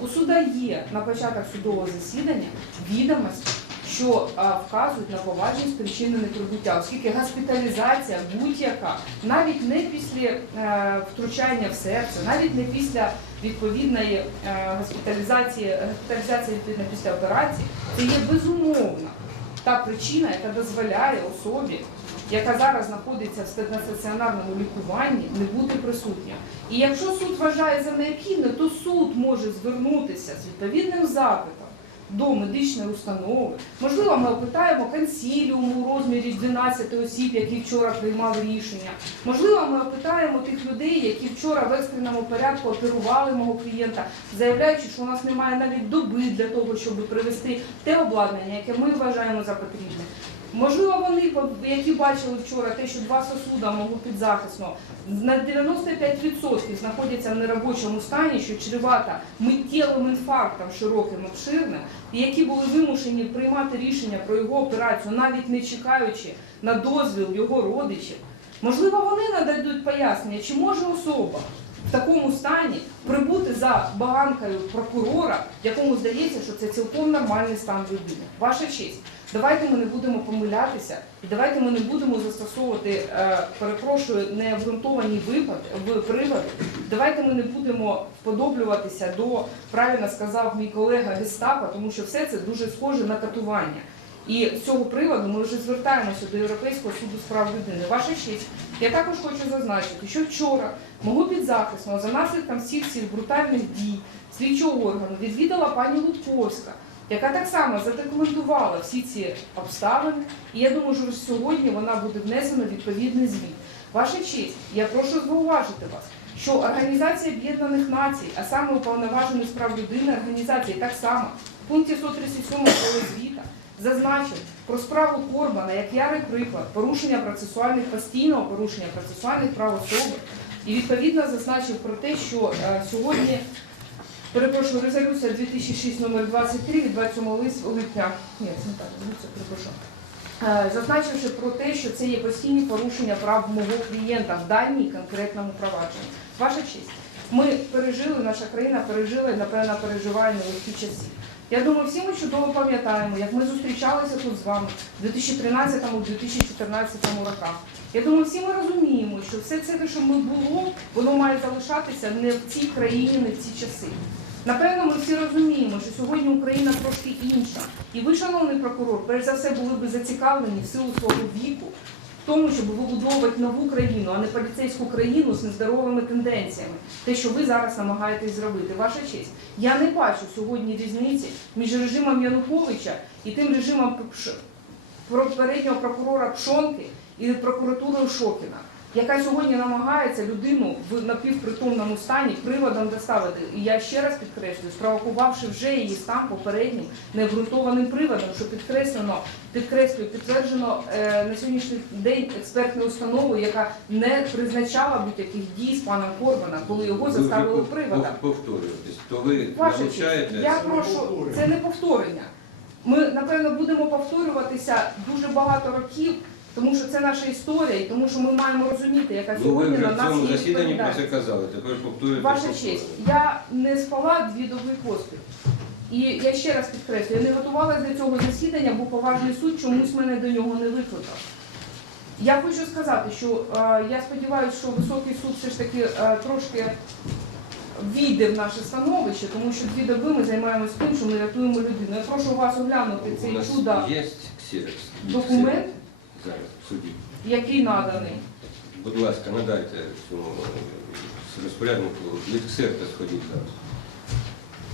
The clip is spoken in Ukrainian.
У суда є на початок судового засідання відомості, що вказують на поважність спричинене прибуття, оскільки госпіталізація будь-яка, навіть не після е, втручання в серце, навіть не після відповідної е, госпіталізації, госпіталізації відповідно після операції, це є безумовна та причина, яка дозволяє особі, яка зараз знаходиться в стаціонарному лікуванні, не бути присутня. І якщо суд вважає за необхідне, то суд може звернутися з відповідним запитом до медичної установи. Можливо, ми опитаємо консіліум у розмірі 12 осіб, які вчора приймали рішення. Можливо, ми опитаємо тих людей, які вчора в екстреному порядку оперували мого клієнта, заявляючи, що у нас немає навіть доби для того, щоб привести те обладнання, яке ми вважаємо за потрібне. Можливо, вони, які бачили вчора те, що два сосуда мого підзахисного на 95% знаходяться в неробочому стані, що чревата миттєвим інфарктом широким обширним, і які були вимушені приймати рішення про його операцію, навіть не чекаючи на дозвіл його родичів. Можливо, вони нададуть пояснення, чи може особа в такому стані прибути за баганкою прокурора, якому здається, що це цілком нормальний стан людини. Ваша честь. Давайте ми не будемо помилятися, і давайте ми не будемо застосовувати, е, перепрошую, необґрунтовані приводи. Давайте ми не будемо вподоблюватися до, правильно сказав мій колега Гестапа, тому що все це дуже схоже на катування. І з цього приводу ми вже звертаємося до Європейського суду з прав людини. Ваша честь, я також хочу зазначити, що вчора мого підзахисного за наслідком всіх цих брутальних дій слідчого органу відвідала пані Лутковська, яка так само задокументувала всі ці обставини. І я думаю, що сьогодні вона буде внесена в відповідний звіт. Ваша честь, я прошу зауважити вас, що Організація Об'єднаних Націй, а саме уповноважений з прав людини організації, так само в пункті 137 свого звіта зазначив про справу Корбана як ярий приклад порушення процесуальних постійного порушення процесуальних прав особи і відповідно зазначив про те, що е, сьогодні перепрошую резолюція 2006 номер 23 від 27 липня. Ні, це не так, резолюція, перепрошую. Е, Зазначивши про те, що це є постійні порушення прав мого клієнта в даній конкретному провадженні. Ваша честь, ми пережили, наша країна пережила і напевно переживає нелегкі часи. Я думаю, всі ми чудово пам'ятаємо, як ми зустрічалися тут з вами в 2013-2014 роках. Я думаю, всі ми розуміємо, що все це, що ми було, воно має залишатися не в цій країні, не в ці часи. Напевно, ми всі розуміємо, що сьогодні Україна трошки інша. І ви, шановний прокурор, перш за все були би зацікавлені в силу свого віку в тому, щоб вибудовувати нову країну, а не поліцейську країну з нездоровими тенденціями. Те, що ви зараз намагаєтесь зробити. Ваша честь. Я не бачу сьогодні різниці між режимом Януковича і тим режимом попереднього прокурора Пшонки і прокуратурою Шокіна, яка сьогодні намагається людину в напівпритомному стані приводом доставити. І я ще раз підкреслюю, спровокувавши вже її стан попереднім необґрунтованим приводом, що підкреслено, підкреслюю, підтверджено е, на сьогоднішній день експертною установою, яка не призначала будь-яких дій з паном Корбана, коли його заставили приводом. пов- То ви Ваша честь, навчаєте? я прошу, це не повторення. Ми, напевно, будемо повторюватися дуже багато років, тому що це наша історія, і тому що ми маємо розуміти, яка Ну, ви сьогодні вже на в нас цьому є засіданні про відповідальність. казали. Тепер повторюєте. Ваша честь, я не спала дві доби поспіль. І я ще раз підкреслю, я не готувалася до цього засідання, бо поважний суд чомусь мене до нього не викликав. Я хочу сказати, що е, я сподіваюся, що високий суд все ж таки е, трошки війде в наше становище, тому що дві доби ми займаємося тим, що ми рятуємо людину. Я прошу вас оглянути У цей нас чудо є ксерокс? документ, Зараз в суді. який наданий. Будь ласка, надайте цьому розпоряднику від ксерка сходіть зараз.